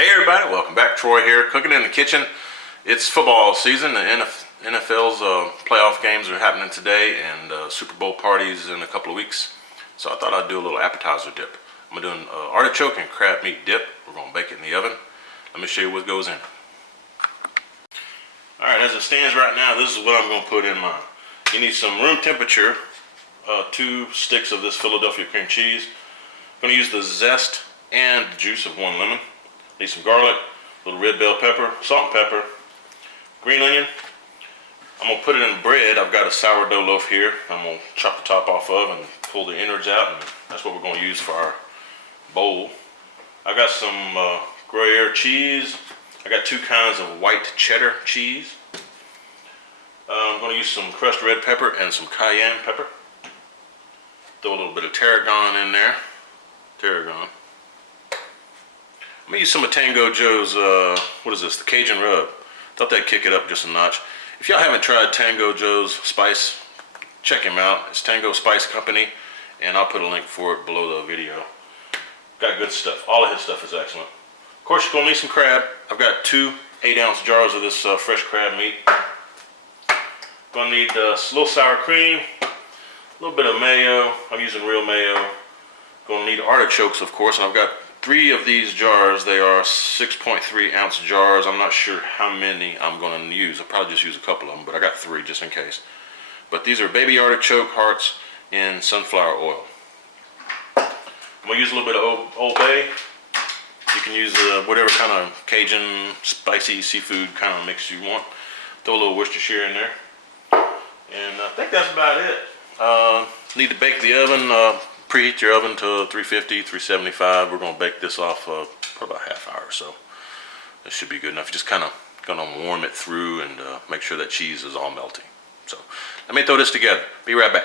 Hey everybody, welcome back. Troy here, cooking in the kitchen. It's football season. The NFL's playoff games are happening today, and Super Bowl parties in a couple of weeks. So I thought I'd do a little appetizer dip. I'm doing artichoke and crab meat dip. We're gonna bake it in the oven. Let me show you what goes in it. Alright, as it stands right now, this is what I'm gonna put in mine. You need some room temperature, 2 sticks of this Philadelphia cream cheese. I'm gonna use the zest and the juice of 1 lemon. Need some garlic, a little red bell pepper, salt and pepper, green onion. I'm gonna put it in bread. I've got a sourdough loaf here. I'm gonna chop the top off of and pull the innards out, and that's what we're gonna use for our bowl. I got some Gruyere cheese. I got 2 kinds of white cheddar cheese. I'm gonna use some crushed red pepper and some cayenne pepper. Throw a little bit of tarragon in there. Tarragon. I'm gonna use some of Tango Joe's, what is this, the Cajun rub. Thought that'd kick it up just a notch. If y'all haven't tried Tango Joe's spice, check him out. It's Tango Spice Company, and I'll put a link for it below the video. Got good stuff. All of his stuff is excellent. Of course, you're gonna need some crab. I've got 2 8-ounce jars of this fresh crab meat. Gonna need a little sour cream, a little bit of mayo. I'm using real mayo. Gonna need artichokes, of course, and I've got 3 of these jars. They are 6.3 ounce jars. I'm not sure how many I'm going to use. I'll probably just use a couple of them, but I got 3 just in case. But these are baby artichoke hearts in sunflower oil. I'm going to use a little bit of Old Bay. You can use whatever kind of Cajun, spicy seafood kind of mix you want. Throw a little Worcestershire in there. And I think that's about it. Need to bake the oven. Preheat your oven to 350, 375. We're going to bake this off for about half hour or so. This should be good enough. You're just kind of going to warm it through and make sure that cheese is all melty. So let me throw this together. Be right back.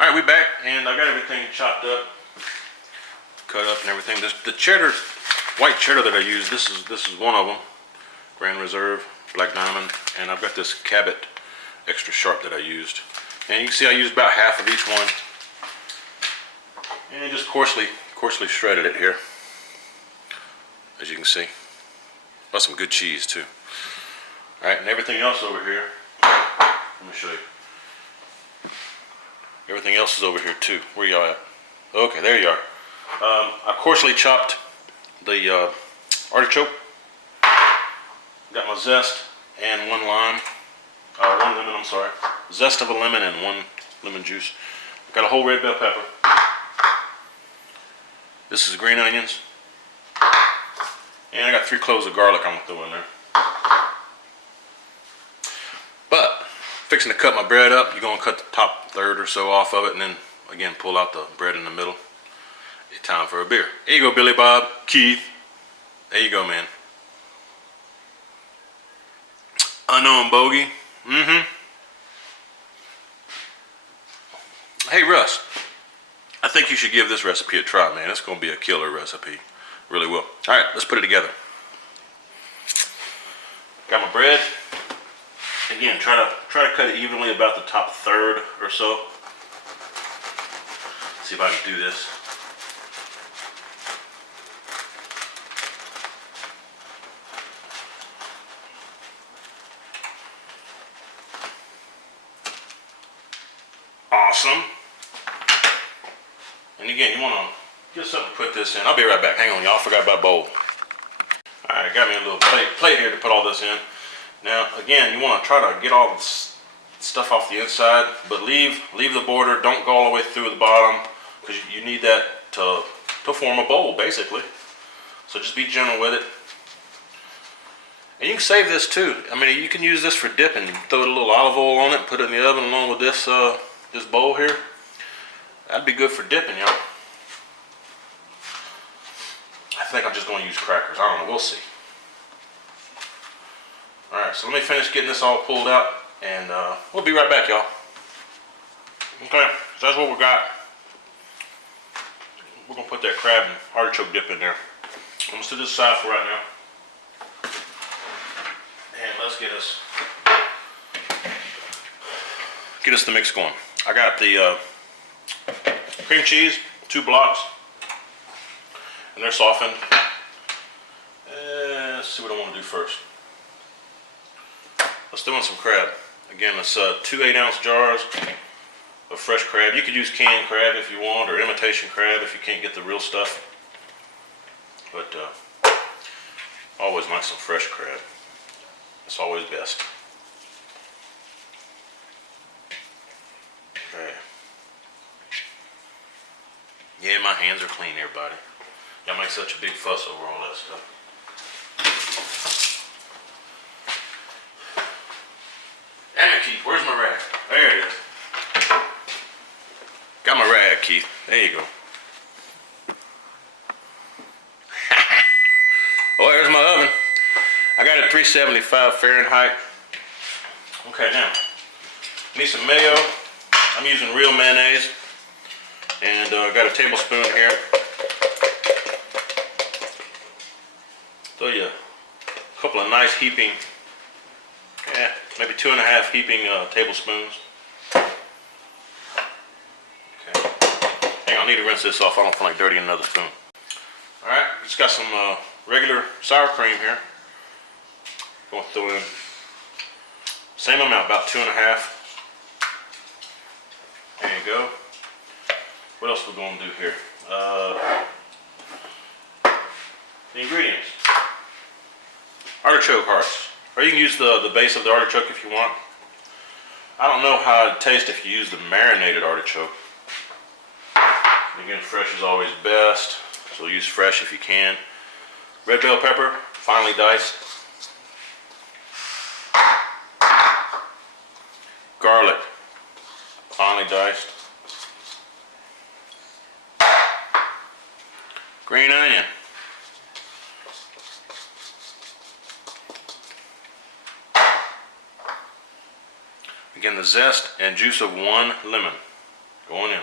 All right, we're back, and I got everything chopped up, cut up, and everything. The cheddar, white cheddar that I use, this is one of them. Grand Reserve, Black Diamond, and I've got this Cabot extra sharp that I used. And you can see I used about half of each one. And just coarsely shredded it here. As you can see. Got some good cheese too. Alright, and everything else over here. Let me show you. Everything else is over here too. Where y'all at? Okay, there you are. I coarsely chopped the artichoke. Got my zest and 1 lime. 1 lemon, I'm sorry. Zest of a lemon and 1 lemon juice. Got a whole red bell pepper. This is green onions. And I got 3 cloves of garlic I'm going to throw in there. But, fixing to cut my bread up, you're going to cut the top third or so off of it, and then, again, pull out the bread in the middle. It's time for a beer. Here you go, Billy Bob, Keith. There you go, man. Unknown bogey. Hey Russ, I think you should give this recipe a try, man. It's going to be a killer recipe. Really will. Alright, let's put it together. Got my bread. Again, try to cut it evenly about the top third or so. See if I can do this. Awesome. And again, you want to get something to put this in. I'll be right back. Hang on, y'all. Forgot about bowl. Alright, got me a little plate here to put all this in. Now, again, you want to try to get all the stuff off the inside, but leave the border. Don't go all the way through the bottom, because you need that to form a bowl, basically. So just be gentle with it. And you can save this too. I mean, you can use this for dipping. Throw a little olive oil on it and put it in the oven along with this this bowl here. That'd be good for dipping, y'all. I think I'm just going to use crackers. I don't know. We'll see. Alright, so let me finish getting this all pulled out, and we'll be right back, y'all. Okay, so that's what we got. We're going to put that crab and artichoke dip in there. I'm going to set this aside for right now. And let's get us the mix going. I got the cream cheese, 2 blocks. and they're softened. Let's see what I want to do first. Let's throw in some crab. Again, it's 2 8-ounce jars of fresh crab. You could use canned crab if you want, or imitation crab if you can't get the real stuff. But always like some fresh crab. It's always best. Okay. Yeah, my hands are clean, everybody. Y'all make such a big fuss over all that stuff. Damn it, Keith, where's my rag? There it is. Got my rag, Keith. There you go. Oh, there's my oven. I got it at 375 Fahrenheit. Okay, now, need some mayo. I'm using real mayonnaise. And I got a tablespoon here. Throw you a couple of nice heaping, maybe 2.5 heaping tablespoons. Okay. Hang on, I need to rinse this off. I don't feel like dirtying another spoon. Alright, just got some regular sour cream here. Going to throw in same amount, about 2.5. There you go. What else we're going to do here? The ingredients. Artichoke hearts. Or you can use the base of the artichoke if you want. I don't know how it'd taste if you use the marinated artichoke. Again, fresh is always best, so use fresh if you can. Red bell pepper, finely diced. Garlic, finely diced. Green onion. Again, the zest and juice of 1 lemon going in.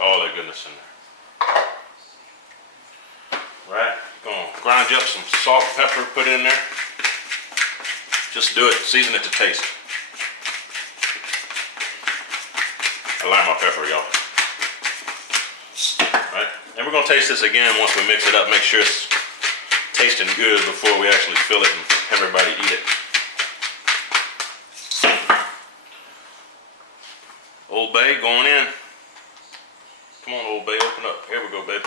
All that goodness in there. Right, gonna grind you up some salt and pepper, put it in there. Just do it, season it to taste. I like my pepper, y'all. Right, and we're gonna taste this again once we mix it up. Make sure it's tasting good before we actually fill it and have everybody eat it. Old Bay going in. Come on, Old Bay, open up. Here we go, babe.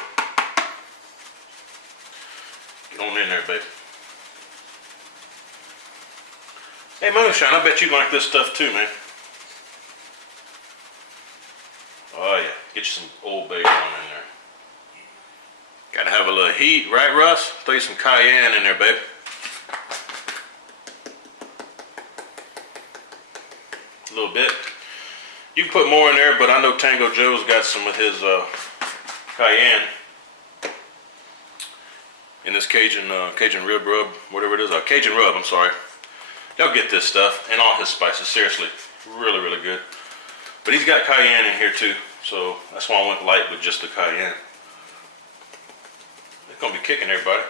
Get on in there, babe. Hey, Moonshine, I bet you like this stuff too, man. Oh yeah, get you some Old Bay going in there. Gotta have a little heat, right, Russ? Throw you some cayenne in there, babe. A little bit. You can put more in there, but I know Tango Joe's got some of his cayenne in this Cajun rib rub, whatever it is. Cajun rub, I'm sorry. Y'all get this stuff and all his spices. Seriously, really, really good. But he's got cayenne in here too, so that's why I went light with just the cayenne. It's gonna be kicking, everybody.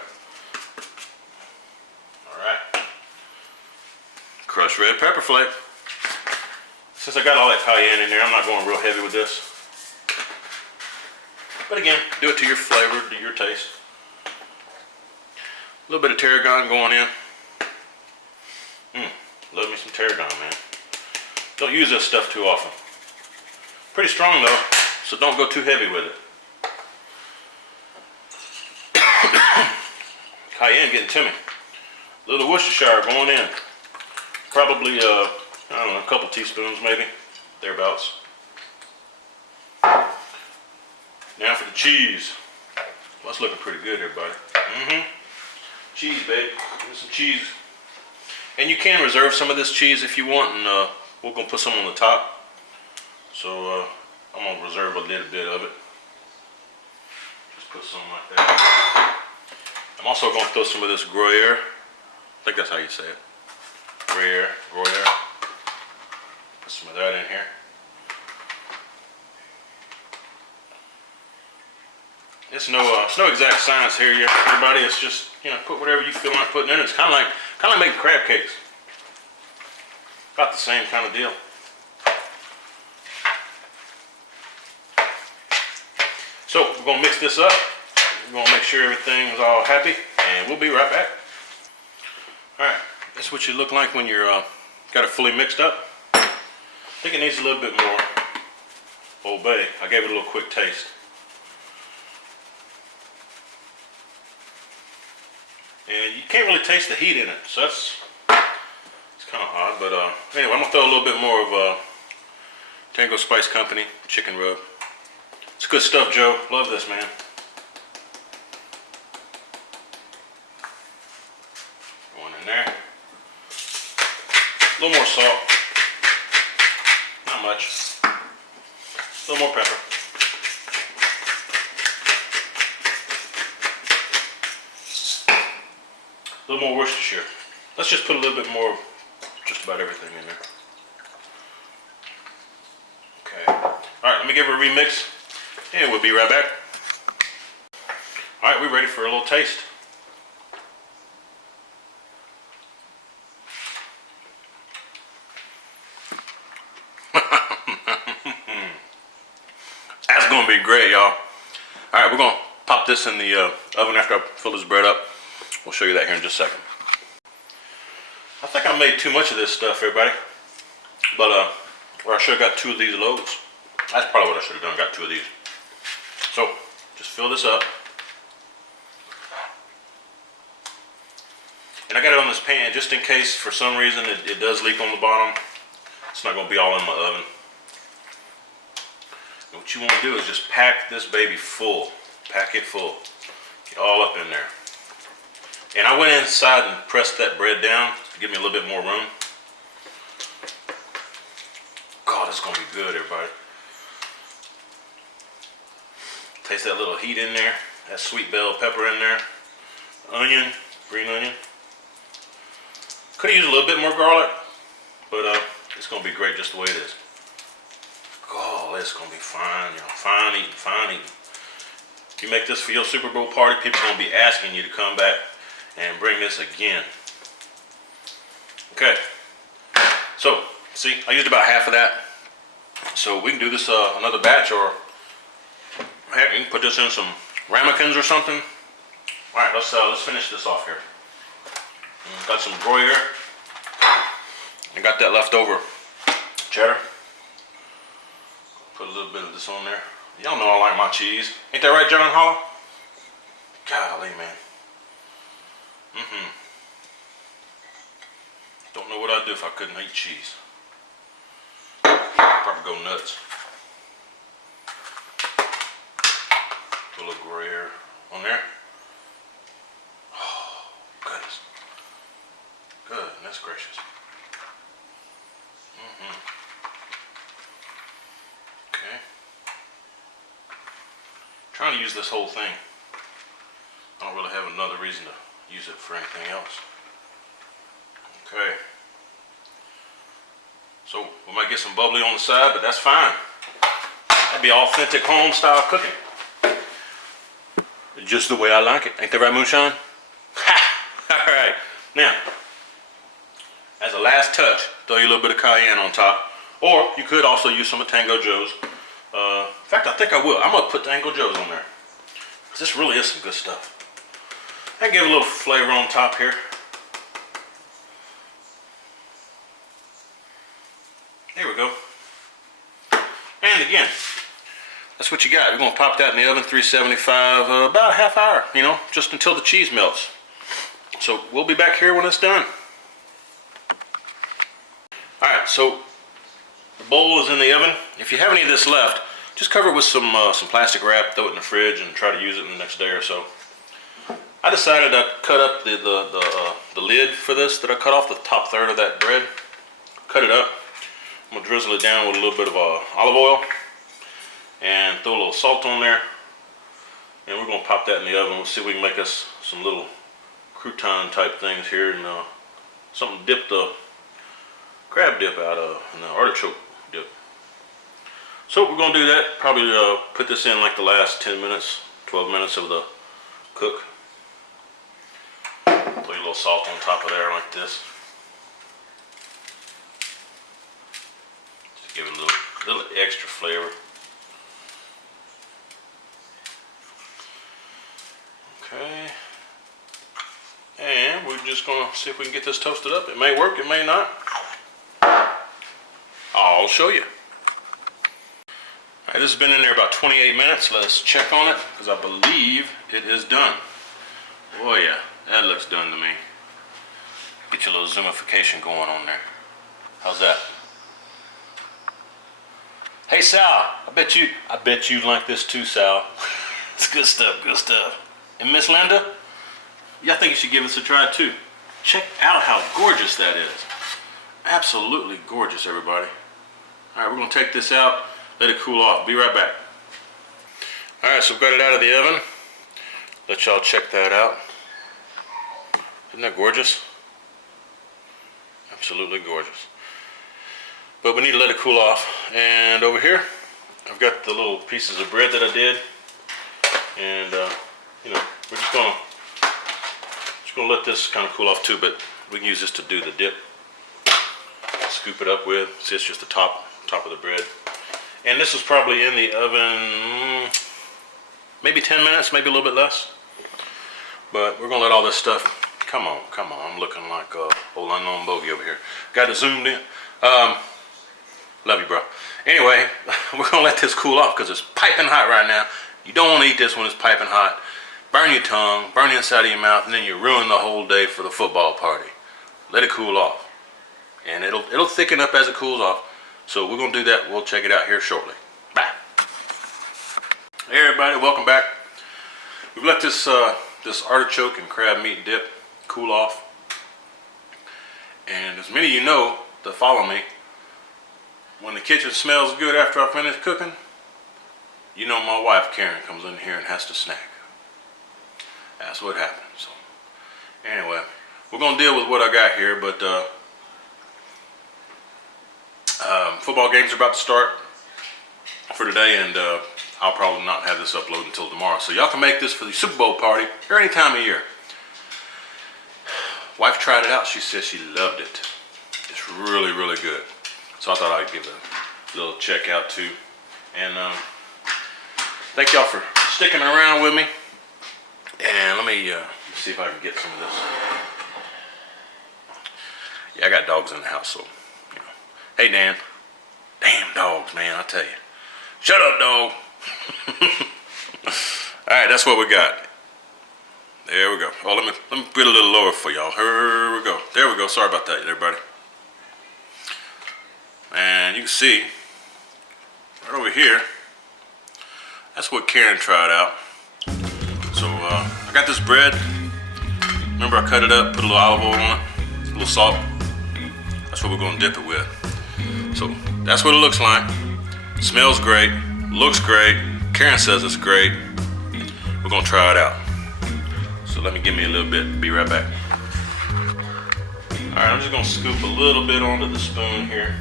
All right. Crushed red pepper flake. Since I got all that cayenne in there, I'm not going real heavy with this. But again, do it to your flavor, to your taste. A little bit of tarragon going in. Love me some tarragon, man. Don't use this stuff too often. Pretty strong though, so don't go too heavy with it. Cayenne getting to me. A little Worcestershire going in. Probably, I don't know, a couple teaspoons maybe, thereabouts. Now for the cheese. Well, that's looking pretty good, everybody. Cheese, babe. Give me some cheese. And you can reserve some of this cheese if you want, and we're gonna put some on the top. So I'm gonna reserve a little bit of it. Just put some like that. I'm also gonna throw some of this Gruyere. I think that's how you say it. Gruyere. Put some of that in here. It's no exact science here, everybody. It's just, you know, put whatever you feel like putting in. It's kind of like making crab cakes. About the same kind of deal. So we're gonna mix this up. We're gonna make sure everything is all happy, and we'll be right back. All right, that's what you look like when you're got it fully mixed up. I think it needs a little bit more Old Bay. I gave it a little quick taste. And you can't really taste the heat in it, so it's kind of odd. But anyway, I'm gonna throw a little bit more of Tango Spice Company chicken rub. It's good stuff, Joe. Love this, man. Going in there. A little more salt. Not much. A little more pepper. A little more Worcestershire. Let's just put a little bit more of just about everything in there. Okay. Alright, let me give it a remix and we'll be right back. Alright, we're ready for a little taste. That's gonna be great, y'all. Alright, we're gonna pop this in the oven after I fill this bread up. We'll show you that here in just a second. I think I made too much of this stuff, everybody. But, or I should have got 2 of these loaves. That's probably what I should have done, got 2 of these. So, just fill this up. And I got it on this pan just in case for some reason it does leak on the bottom. It's not going to be all in my oven. And what you want to do is just pack this baby full. Pack it full. Get all up in there. And I went inside and pressed that bread down to give me a little bit more room. God, it's going to be good, everybody. Taste that little heat in there. That sweet bell pepper in there. Onion, green onion. Could have used a little bit more garlic, but it's going to be great just the way it is. Oh, it's going to be fine, y'all. Fine eating, fine eating. If you make this for your Super Bowl party, people are going to be asking you to come back and bring this again. Okay, so see, I used about half of that. So we can do this another batch, or heck, you can put this in some ramekins or something. All right, let's finish this off here. Got some Gruyere. I got that leftover cheddar. Put a little bit of this on there. Y'all know I like my cheese. Ain't that right, John Hollow? Golly, man. Don't know what I'd do if I couldn't eat cheese. Probably go nuts. Put a little Gruyere on there. Oh, goodness. Goodness gracious. Okay. Trying to use this whole thing. I don't really have another reason to use it for anything else. Okay. So we might get some bubbly on the side, but that's fine. That'd be authentic home style cooking. Just the way I like it. Ain't that right, Moonshine? Ha! Alright. Now, as a last touch, throw you a little bit of cayenne on top. Or you could also use some of Tango Joe's. In fact, I think I will. I'm going to put Tango Joe's on there. Because this really is some good stuff. I give it a little flavor on top here. There we go. And again, that's what you got. You're going to pop that in the oven, 375, about a half hour, you know, just until the cheese melts. So we'll be back here when it's done. Alright, so the bowl is in the oven. If you have any of this left, just cover it with some plastic wrap, throw it in the fridge, and try to use it in the next day or so. I decided to cut up the lid for this, that I cut off the top third of that bread. Cut it up. I'm going to drizzle it down with a little bit of olive oil and throw a little salt on there. And we're going to pop that in the oven. We'll see if we can make us some little crouton type things here, and something to dip the crab dip out of, and the artichoke dip. So we're going to do that. Probably put this in like the last 10 minutes, 12 minutes of the cook. Put a little salt on top of there like this. Just give it a little extra flavor. Okay. And we're just gonna see if we can get this toasted up. It may work, it may not. I'll show you. All right, this has been in there about 28 minutes. Let's check on it, because I believe it is done. Oh yeah, that looks done to me. Get your little zoomification going on there. How's that? Hey Sal, I bet you like this too, Sal. It's good stuff, good stuff. And Miss Linda, yeah, I think you should give this a try too. Check out how gorgeous that is. Absolutely gorgeous, everybody. All right, we're gonna take this out, let it cool off. Be right back. All right, so we've got it out of the oven. Let y'all check that out. Isn't that gorgeous? Absolutely gorgeous. But we need to let it cool off. And over here, I've got the little pieces of bread that I did. And you know, we're just gonna let this kind of cool off too, but we can use this to do the dip. Scoop it up with. See, it's just the top of the bread. And this was probably in the oven maybe 10 minutes, maybe a little bit less. But we're gonna let all this stuff, come on, I'm looking like old unknown bogey over here. Got it zoomed in. Love you, bro. Anyway, we're gonna let this cool off because it's piping hot right now. You don't want to eat this when it's piping hot. Burn your tongue, burn the inside of your mouth, and then you ruin the whole day for the football party. Let it cool off. And it'll thicken up as it cools off. So we're gonna do that. We'll check it out here shortly. Bye. Hey everybody, welcome back. We've let this this artichoke and crab meat dip cool off. And as many of you know that follow me, when the kitchen smells good after I finish cooking, you know my wife Karen comes in here and has to snack. That's what happens. So anyway, we're gonna deal with what I got here, but football games are about to start for today, and I'll probably not have this uploaded until tomorrow. So y'all can make this for the Super Bowl party or any time of year. Wife tried it out. She said she loved it. It's really, really good. So I thought I'd give a little check out too. And thank y'all for sticking around with me. And let me see if I can get some of this. Yeah, I got dogs in the house, so, you know. Hey, Dan. Damn dogs, man, I tell you. Shut up, dog. All right, that's what we got. There we go. Oh, let me put it a little lower for y'all. Here we go. There we go. Sorry about that, everybody. And you can see right over here, that's what Karen tried out. So I got this bread. Remember, I cut it up, put a little olive oil on it, a little salt. That's what we're gonna dip it with. So that's what it looks like. Smells great, looks great. Karen says it's great. We're gonna try it out. So give me a little bit. Be right back. All right, I'm just gonna scoop a little bit onto the spoon here.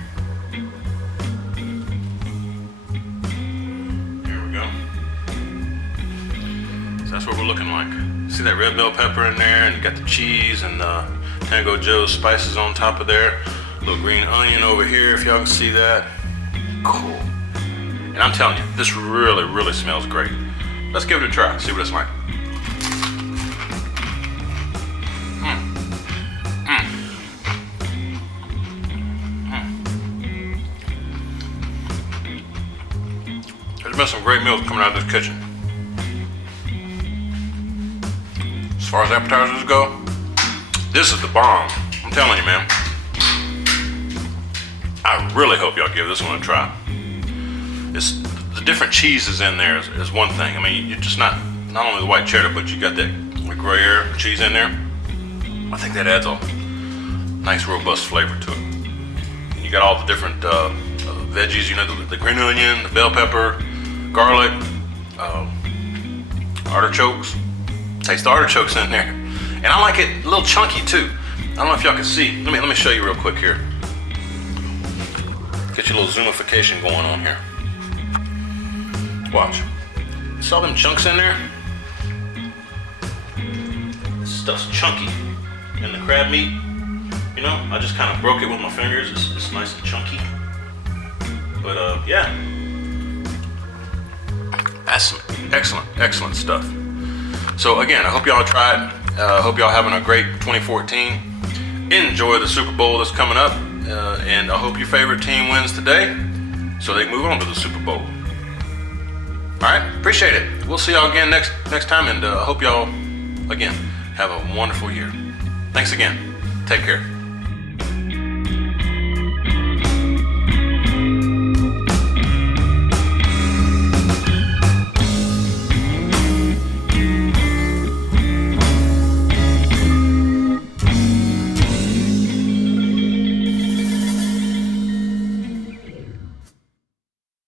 There we go. So that's what we're looking like. See that red bell pepper in there, and you got the cheese and Tango Joe's spices on top of there. A little green onion over here, if y'all can see that. Cool. And I'm telling you, this really, really smells great. Let's give it a try, see what it's like. There's been some great meals coming out of this kitchen. As far as appetizers go, this is the bomb. I'm telling you, man. I really hope y'all give this one a try. It's the different cheeses in there is one thing. I mean, you're just not only the white cheddar, but you got that Gruyere cheese in there. I think that adds a nice, robust flavor to it. And you got all the different veggies. You know, the green onion, the bell pepper, garlic, artichokes. Taste the artichokes in there, and I like it a little chunky too. I don't know if y'all can see. Let me show you real quick here. Get your little zoomification going on here. Watch. See all them chunks in there? This stuff's chunky. And the crab meat, you know, I just kind of broke it with my fingers. It's nice and chunky. But yeah, that's some excellent, excellent stuff. So again, I hope y'all try it. I hope y'all having a great 2014. Enjoy the Super Bowl that's coming up, and I hope your favorite team wins today so they can move on to the Super Bowl. All right, appreciate it. We'll see y'all again next time, and I hope y'all again have a wonderful year. Thanks again. Take care.